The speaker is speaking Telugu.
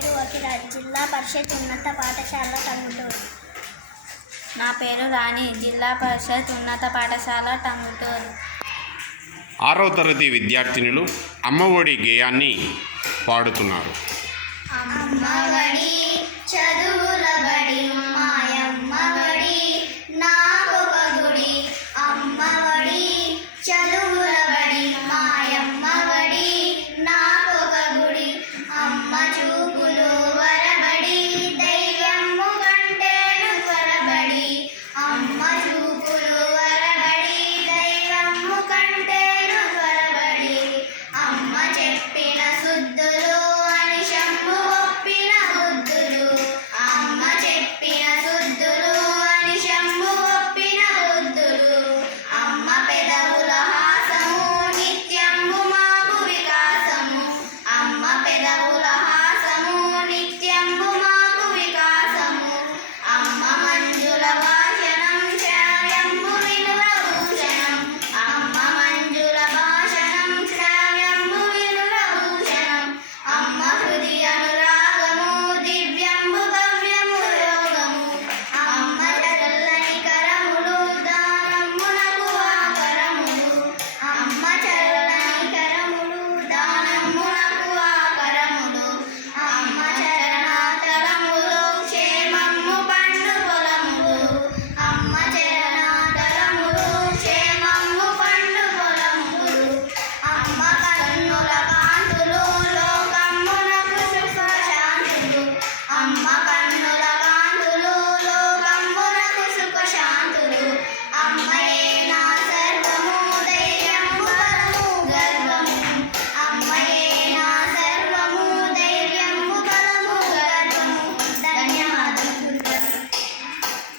జిల్లా పరిషత్ ఉన్నత పాఠశాల టంగుటూరు. నా పేరు రాణి. జిల్లా పరిషత్ ఉన్నత పాఠశాల టంగుటూరు. ఆరో తరగతి విద్యార్థినులు అమ్మఒడి గేయాన్ని పాడుతున్నారు. అమ్మఒడి